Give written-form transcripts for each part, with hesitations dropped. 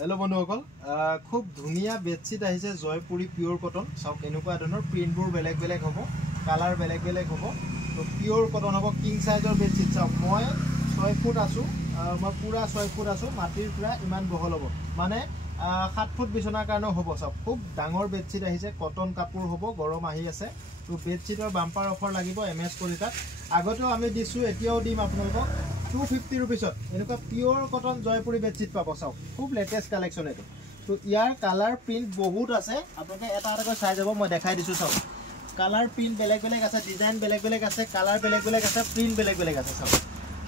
hello बंधुসকল खूब धुनिया bedsheet आहिছে Jaipuri pure cotton সব এনেকুৱা ধৰণৰ প্ৰিন্টবোৰ বেলেগ বেলেগ হ'ব কালাৰ বেলেগ বেলেগ হ'ব তো পিওৰ কটন হ'ব কিং সাইজৰ বেডशीट সব মই 6 ফুট আছো মই পুৰা 6 ফুট আছো মাটিৰ পুৰা ইমান বহল হ'ব মানে 7 ফুট বিছনাৰ কাৰণে হ'ব সব খুব ডাঙৰ বেডशीट আহিছে কটন কাপোৰ হ'ব গৰম আহি আছে তো বেডशीটৰ বাম্পাৰ অফাৰ লাগিব এমএস কলিতাত আগতেও আমি দিছো এতিয়াও দিম আপোনালোকক 250 रुपीसत এনেকুৱা পিওৰ কটন জয়পুৰী বেডशीट পাব সব খুব লেটেস্ট কালেকশন এটো তো ইয়াৰ কালার প্রিন্ট বহুত আছে আপোনালোকে এটা এটা চাই যাব মই দেখাই দিছো সব কালার প্রিন্ট বেলেগ বেলেগ আছে ডিজাইন বেলেগ বেলেগ আছে কালার বেলেগ বেলেগ আছে প্রিন্ট বেলেগ বেলেগ আছে সব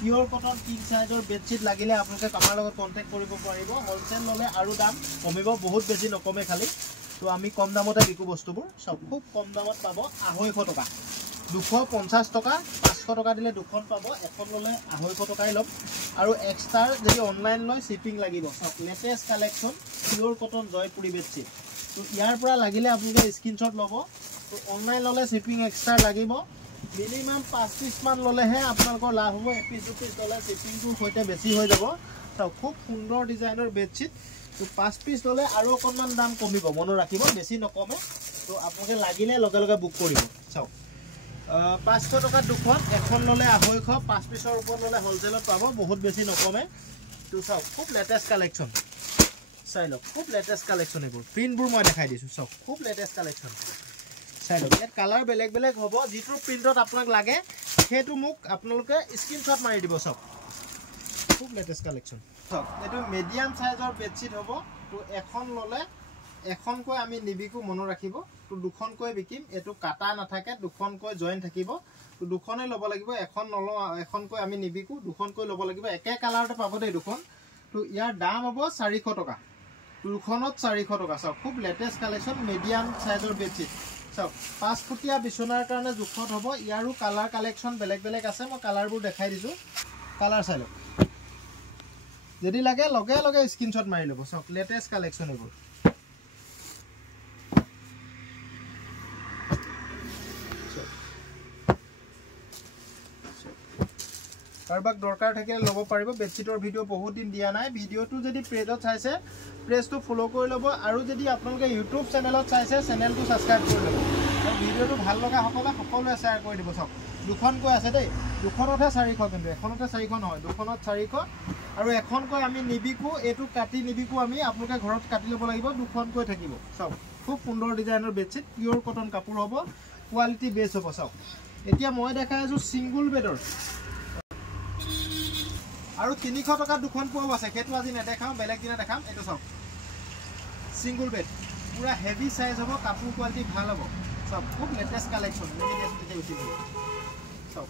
পিওর কটন কিং সাইজৰ বেডशीट লাগিলে আপোনালোকে আমাৰ লগত কন্টাক্ট কৰিব পাৰিব হোলসেল ললে আৰু দাম কমিব বহুত বেছি নকমে খালি তো আমি কম দামতে বিকু বস্তুবোৰ সব খুব কম দামত পাব 250 টকা 250 টকা 500 টকা দিলে দুখন পাব এখন ললে 250 টকাই লব আৰু এক্সট্ৰা যদি অনলাইন লয় শিপিং লাগিব সব latest collection pure cotton Jaipuri বেডशीट তো ইয়াৰ পৰা লাগিলে আপোনালোকে স্ক্ৰিনশ্বট লব তো অনলাইন ললে শিপিং এক্সট্ৰা লাগিব মিনিমাম 5 পিস মান ললেহে আপোনালোকৰ লাভ হ'ব এপিস দুপিস ললে শিপিংটো হইতে বেছি হৈ যাব তো খুব সুন্দৰ ডিজাইনৰ বেডशीट তো 5 পিস ললে আৰু অকনমান দাম কমিব মন ৰাখিব বেছি নকমে তো আপোনালোকে লাগিলে লগে লগে বুক কৰিব চাও 500 টকা দুখন এখন ললে 250 5 পিসৰ ওপৰ ললে হোলসেলত পাব বহুত বেছি নকমে তো সব খুব লেটেস্ট কালেকশন চাই লওক খুব লেটেস্ট কালেকশন এবোৰ প্ৰিন্টবোৰ মই দেখাই দিছো সব খুব লেটেস্ট কালেকশন চাই লওক এত কালাৰ বেলেগ বেলেগ হ'ব যিটো প্ৰিন্টত আপোনাক লাগে হেতু মুক আপোনালোকে স্ক্ৰিনশ্বট মাৰি দিব সব খুব লেটেস্ট কালেকশন সব এটো মিডিয়াম সাইজৰ বেডशीट হ'ব তো এখন ললে এখন কই আমি নিবিকু মন ৰাখিব তো দুখন কই বিকিম এটো কাটা নাথাকে দুখন কই জয়েন থাকিব তো দুখনে লব লাগিব এখন নলো এখন কই আমি নিবিকু দুখন কই লব লাগিব একে কালাৰতে পাব দে দুখন তো ইয়াৰ দাম হ'ব 400 টকা দুখনত 400 টকা সব খুব লেটেস্ট কালেকশন মিডিয়াম সাইজৰ বেডशीट সব 5 ফুটিয়া বিছনাৰ কাৰণে জুখত হ'ব ইয়াৰো কালাৰ কালেকশন বেলেগ বেলেগ আছে মই কালাৰবোৰ দেখাই দিছো কালাৰ চাই লওক যদি লাগে লগে লগে স্ক্ৰিনশ্বট মাৰি লব সব লেটেস্ট কালেকশন এবোৰ কাৰবাক দৰকাৰ থাকে লব পাৰিব বেডশিটৰ ভিডিও বহুত দিন দিয়া নাই ভিডিওটো যদি পেজত চাইছে পেজটো ফলো কৰি লব আৰু যদি আপোনালোকে ইউটিউব চেনেলত চাইছে চেনেলটো সাবস্ক্ৰাইব কৰি লব আৰু ভিডিওটো ভাল লগা সকলোৱে শেয়াৰ কৰি দিব সব দুখন কৈ আছে দেই দুখনতে 400 কিন্তু এখনতে 400 নহয় দুখনত 400 আৰু এখন কৈ আমি নিবিকু এটো কাটি নিবিকু আমি আপোনালোকে ঘৰত কাটি লব লাগিব দুখন কৈ থাকিব সব খুব সুন্দৰ ডিজাইনৰ বেডশিট পিওৰ কটন কাপোৰ হ'ব কোৱালিটি বেস হ'ব সব এতিয়া মই দেখাই আছো সিঙ্গল বেডৰ আৰু 300 টকা দুখন পোৱা আছে কেটো আজি নেদেখাম বেলেগ দিনা দেখাম এটো সব সিঙ্গল বেড পুরা হেভি সাইজ হ'ব কাপোৰ কোৱালিটি ভাল হ'ব সব খুব লেটেস্ট কালেকশন সব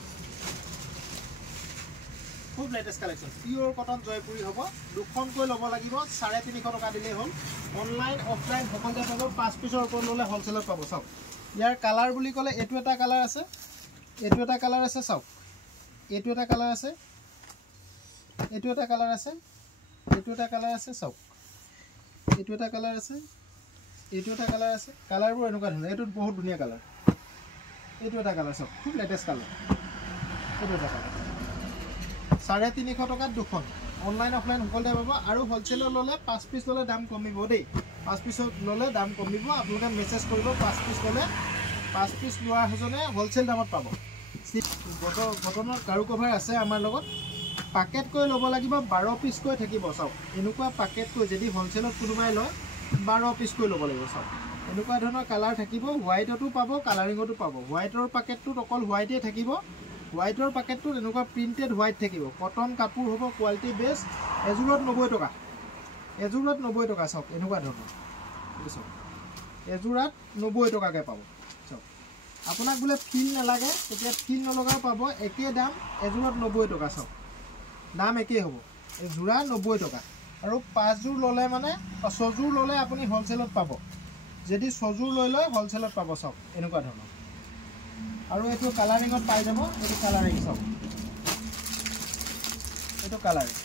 খুব latest collection pure cotton Jaipuri হ'ব দুখন কৈ লব লাগিব 350 টকা দিলে হ'ল অনলাইন অফলাইন সকলোতে পাব 5 পিসৰ ওপৰ ললে হোলসেলত পাব সব ইয়াৰ কালাৰ বুলি কলে এটো এটা কালাৰ আছে এটো এটা কালাৰ আছে সব এটো এটা কালাৰ আছে এটো এটা কালার আছে এটো এটা কালার আছে সব এটো এটা কালার আছে এটো এটা কালার আছে কালাৰবোৰ এনেকুৱা ধৰণৰ এটো বহুত ধুনিয়া কালার এটো এটা কালার সব খুব লেটেস্ট কালার এটো এটা কালার 350 টকা দুখন অনলাইন অফলাইন সকলোতে পাব আৰু হোলসেল ললে 5 পিস ললে দাম কমিব দেই 5 পিস ললে দাম কমিব আপোনালোকে মেসেজ কৰিব 5 পিস ললে 5 পিস লোৱাৰ হজনে হোলসেল দামত পাব বটনৰ কাৰু কভাৰ আছে আমাৰ লগত পাকেট কৈ লব লাগিব 12 পিস কৈ থাকিব সব এনেকুৱা পাকেট কৈ যদি হোলসেলত কোনোবাই লয় 12 পিস কৈ লব লাগিব সব এনেকুৱা ধৰণৰ কালাৰ থাকিব হোৱাইটটো পাব কালাৰিংটো পাব হোৱাইটৰ পাকেটটো অকল হোৱাইটে থাকিব হোৱাইটৰ পাকেটটো এনেকুৱা প্ৰিন্টেড হোৱাইট থাকিব কটন কাপোৰ হ'ব কোৱালিটি বেস্ট এজুৰত 90 টকা এজুৰত 90 টকা সব এনেকুৱা ধৰণৰ সব এজুৰত 90 টকাকে পাব সব আপোনাক বুলে ফিল নালাগে তেতিয়া ফিল নলগাও পাব একে দাম এজুৰত 90 টকা সব দাম একেই হ'ব এই জোৰা 90 টকা আৰু 5 জোৰ ললে মানে 6 জোৰ ললে আপুনি হোলসেলত পাব যদি 6 জোৰ লৈ লয় হোলসেলত পাব সব এনেকুৱা ধৰণৰ আৰু এটো কালাৰিংত পাই যাব এটো কালাৰিং সব এটো কালাৰিং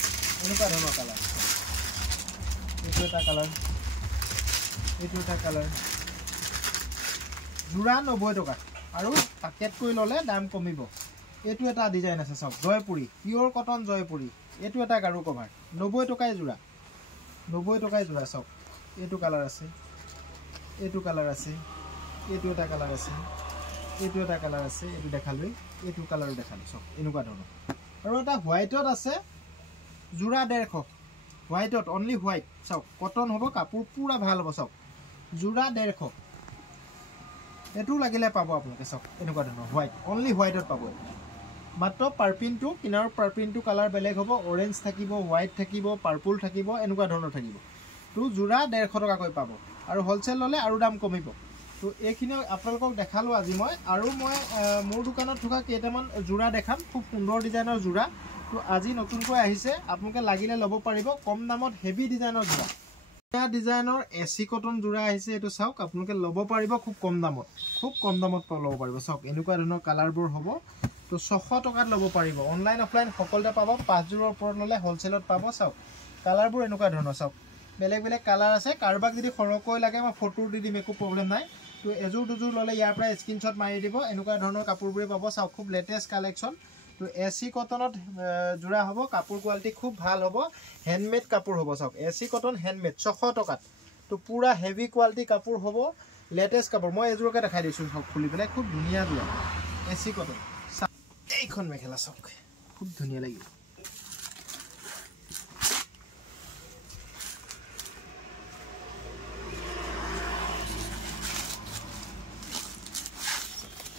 এনেকুৱা ধৰণৰ কালাৰ এটো এটা কালাৰ এটো এটা কালাৰ জোৰা 90 টকা আৰু পাকেট কৈ ললে দাম কমিব এটো এটা ডিজাইন আছে সব জয়পুৰী পিওৰ কটন জয়পুৰী এটো এটা গাৰু কভাৰ 90 টকাই জোৰা 90 টকাই যোৰা চাওক এইটো কালাৰ আছে এইটো কালাৰ আছে এইটো এটা কালাৰ আছে এইটো এটা কালাৰ আছে এইটো দেখালৈ এইটো কালাৰো দেখালো চাওক এনেকুৱা ধৰণৰ আৰু এটা হোৱাইটত আছে যোৰা 150 হোৱাইটত অনলি হোৱাইট চাওক কটন হ'ব কাপোৰ পুৰা ভাল হ'ব চাওক যোৰা 150 এটো লাগিলে পাব আপোনালোকে চাওক এনেকুৱা ধৰণৰ হোৱাইট অনলি হোৱাইটত পাব মাত্ৰ পাৰ্পিনটো কিনাৰ পাৰ্পিনটো কালাৰ বেলেগ হ'ব অৰেঞ্জ থাকিব হোৱাইট থাকিব পাৰ্পল থাকিব এনেকুৱা ধৰণৰ থাকিব তো যোৰা 150 টকাকৈ পাব আৰু হোলসেল ললে আৰু দাম কমিব তো এইখিনি আপোনালোকক দেখালো আজি মই আৰু মই মোৰ দোকানত থকা কেইটামান যোৰা দেখাম খুব সুন্দৰ ডিজাইনৰ যোৰা তো আজি নতুনকৈ আহিছে আপোনালোকে লাগিলে ল'ব পাৰিব কম দামত হেভি ডিজাইনৰ যোৰা এটা ডিজাইনৰ এসি কটন যোৰা আহিছে এটো চাওক আপোনালোকে ল'ব পাৰিব খুব কম দামত ল'ব পাৰিব চাওক এনেকুৱা ধৰণৰ কালাৰবোৰ হ'ব তো 600 টকাত ল'ব পাৰিব অনলাইন অফলাইন সকলোতে পাব 5 জোৰৰ ওপৰত ল'লে হোলসেলত পাব চাওক কালাৰবোৰ এনেকুৱা ধৰণৰ চাওক বেলেগ বেলেগ কালাৰ আছে কাৰবাক যদি খৰকৈ লাগে মই ফটো দি দিম একো প্ৰবলেম নাই তো এজোৰ দুজোৰ ল'লে ইয়াৰ পৰা স্ক্ৰিনশ্বট মাৰি দিব এনেকুৱা ধৰণৰ কাপোৰবোৰে পাব চাওক খুব লেটেষ্ট কালেকচন তো এসি কটনত জোৰা হ'ব কাপোৰ কোৱালিটি খুব ভাল হ'ব হ্যান্ডমেড কাপোৰ হ'ব চাওক এসি কটন হ্যান্ডমেড 600 টকাত তো পুৰা হেভি কোৱালিটি কাপোৰ হ'ব লেটেষ্ট কাপোৰ মই এজোৰকে দেখাই দিছো সব খুলি পেলাই খুব ধুনীয়া জোৰা এসি কটন এইখন মেখেলা চাওক খুব ধুনীয়া লাগিব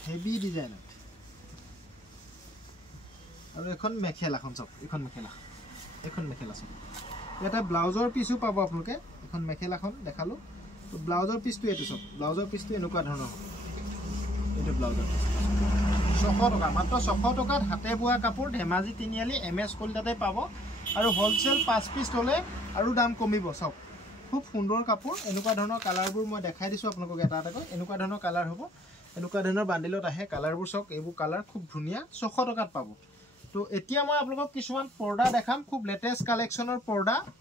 হেভি ডিজাইন আৰু এখন মেখেলাখন চাওক এখন মেখেলা চাওক এটা ব্লাউজৰ পিসও পাব আপোনালোকে এখন মেখেলাখন দেখালো তো ব্লাউজৰ পিসটো এটো চাওক ব্লাউজৰ পিসটো এনেকুৱা ধৰণৰ হ'ব এটো ব্লাউজৰ 600 টকা মাত্ৰ 600 টকাত হাতে বোৱা কাপোৰ ধেমাজি তিনিআলি এমএস কলকাতাতে পাব আৰু হোলসেল 5 পিস ল'লে আৰু দাম কমিব চাওক খুব সুন্দৰ কাপোৰ এনেকুৱা ধৰণৰ কালাৰবোৰ মই দেখাই দিছো আপোনালোকক এটা এটাকৈ এনেকুৱা ধৰণৰ কালাৰ হ'ব এনেকুৱা ধৰণৰ বান্ডিলত আহে কালাৰবোৰ চাওক এইবোৰ কালাৰ খুব ধুনীয়া 600 টকাত পাব তো এতিয়া মই আপোনালোকক কিছুমান পৰ্দা দেখাম খুব লেটেষ্ট কালেকচনৰ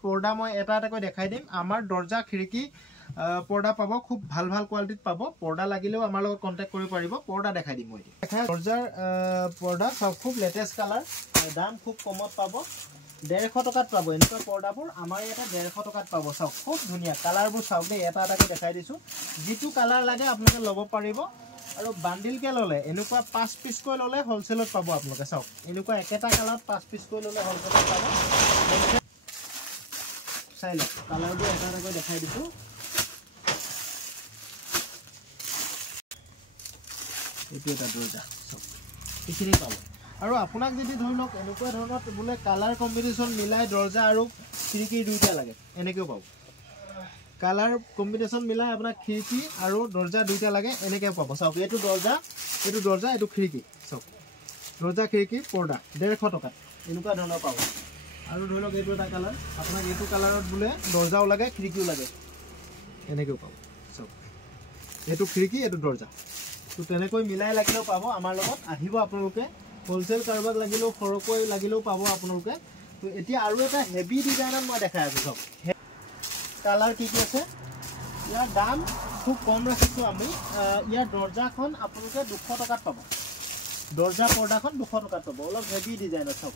পৰ্দা মই এটা এটাকৈ দেখাই দিম আমাৰ দৰ্জা খিৰিকী পৰ্দা পাব খুব ভাল কোৱালিটিত পাব পৰ্দা লাগিলেও আমাৰ লগত কন্টাক্ট কৰিব পাৰিব পৰ্দা দেখাই দিম মই এতিয়া দৰ্জাৰ পৰ্দা সব খুব লেটেষ্ট কালাৰ দাম খুব কমত পাব 150 টকাত পাব এনেকুৱা পৰ্দাবোৰ আমাৰ ইয়াতে 150 টকাত পাব চাওক খুব ধুনীয়া কালাৰবোৰ চাওক দেই এটা এটাকৈ দেখাই দিছো যেটো কালাৰ লাগে আপোনালোকে ল'ব পাৰিব আৰু বান্ডিল কে ললে এনেকুৱা 5 পিস কৈ ললে হোলসেলত পাব আপোনালোকে চাওক এনেকুৱা একেটা কালাৰত 5 পিস কৈ ললে হোলসেলত পাব চাইলে কালাৰবোৰ এটা এটাকৈ দেখাই দিছো এটো এটা দৰ্জা চাওক এইখিনি পাব আৰু আপোনাক যদি ধৰি লওক এনেকুৱা ধৰণৰ বোলে কালাৰ কম্বিনেশন মিলাই দৰ্জা আৰু খিৰিকী দুইটা লাগে এনেকেও পাব কালাৰ কম্বিনেশন মিলাই আপোনাক খিৰিকী আৰু দৰ্জা দুইটা লাগে এনেকে পাব চাওক এইটো দৰ্জা এইটো খিৰিকী চাওক দৰ্জা খিৰিকী পৰ্দা 150 টকা এনেকুৱা ধৰণৰ পাব আৰু ধৰি লওক এইটো এটা কালাৰ আপোনাক এইটো কালাৰত বোলে দৰ্জাও লাগে খিৰিকীও লাগে এনেকেও পাব চাওক এইটো খিৰিকী এইটো দৰ্জা তো তেনেকৈ মিলাই লাগিলেও পাব আমাৰ লগত আহিব আপোনালোকে হোলসেল কাৰবাক লাগিলেও খৰকৈ লাগিলেও পাব আপোনালোকে তো এতিয়া আৰু এটা হেভি ডিজাইনত মই দেখাই আছো চাওক কালাৰ কি আছে ইয়াৰ দাম খুব কম ৰাখিছো আমি ইয়াৰ দৰ্জাখন আপোনালোকে 200 টকাত পাব দৰ্জা পৰ্দাখন 200 টকাত পাব অলপ হেভি ডিজাইনৰ চাওক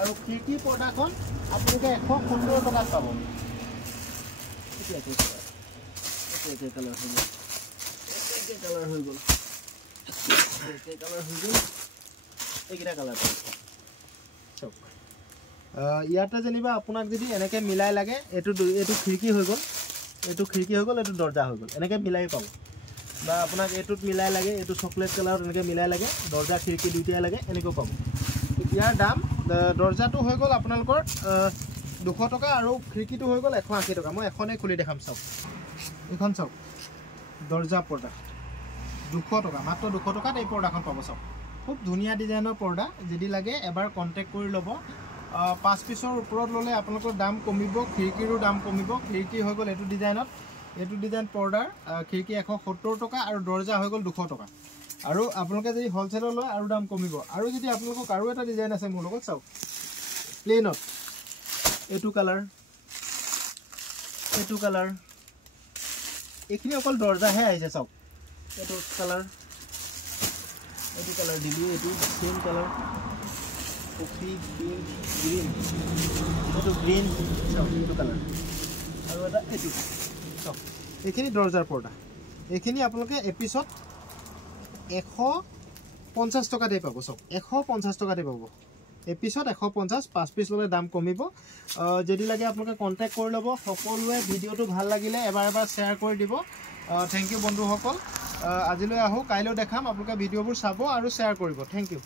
আৰু খিৰিকী পৰ্দাখন আপোনালোকে 115 টকাত পাব একে কালাৰ হৈ গ'ল এইকেইটা কালাৰ চাওক ইয়াতে যেনিবা আপোনাক যদি এনেকে মিলাই লাগে এটো খিৰিকী হৈ গ'ল এটো দৰ্জা হৈ গ'ল এনেকে মিলাই পাব বা আপোনাক এটোত মিলাই লাগে এটো চকলেট কালাৰত এনেকে মিলাই লাগে দৰ্জা খিৰিকী দুইটা লাগে এনেকৈ পাব ইয়াৰ দাম দৰ্জাটো হৈ গ'ল আপোনালোকৰ 200 টকা আৰু খিৰিকীটো হৈ গ'ল 180 টকা মই এখনে খুলি দেখাম চাওক এখন চাওক দৰ্জা পৰ্দা 200 টকা মাত্ৰ 200 টকাত এই পৰ্দাখন পাব চাওক খুব ধুনীয়া ডিজাইনৰ পৰ্দা যদি লাগে এবাৰ কন্টাক্ট কৰি ল'ব 5 পিসৰ ওপৰত ল'লে আপোনালোকৰ দাম কমিব খিৰিকীৰো দাম কমিব খিৰিকী হৈ গ'ল এইটো ডিজাইন পৰ্দাৰ খিৰিকী 170 টকা আৰু দৰ্জা হৈ গ'ল 200 টকা আৰু আপোনালোকে যদি হোলসেলৰ লয় আৰু দাম কমিব আৰু যদি আপোনালোকক আৰু এটা ডিজাইন আছে মোৰ লগত চাওক প্লেনত এইটো কালাৰ এইখিনি অকল দৰ্জাহে আহিছে চাওক এইটো কালাৰ দিলি এইটো সেম কালাৰ কফি গ্ৰীণ এইটো গ্ৰীণ চাওক এইটো কালাৰ আৰু এটা এইটো চাওক এইখিনি দৰজাৰ পৰ্দা এইখিনি আপোনালোকে এপিছত 150 টকাতে পাব চাওক 150 টকাতে পাব এপিছত 150 5 পিস ললে দাম কমিব যদি লাগে আপোনালোকে কন্টাক্ট কৰি লব সকলোৱে ভিডিওটো ভাল লাগিলে এবাৰ শেয়াৰ কৰি দিব থ্যাংক ইউ বন্ধুসকল আজিলৈ আহো কাইলৈ দেখাম আপোনালোকে ভিডিওবোৰ চাব আৰু শেয়াৰ কৰিব থ্যাংক ইউ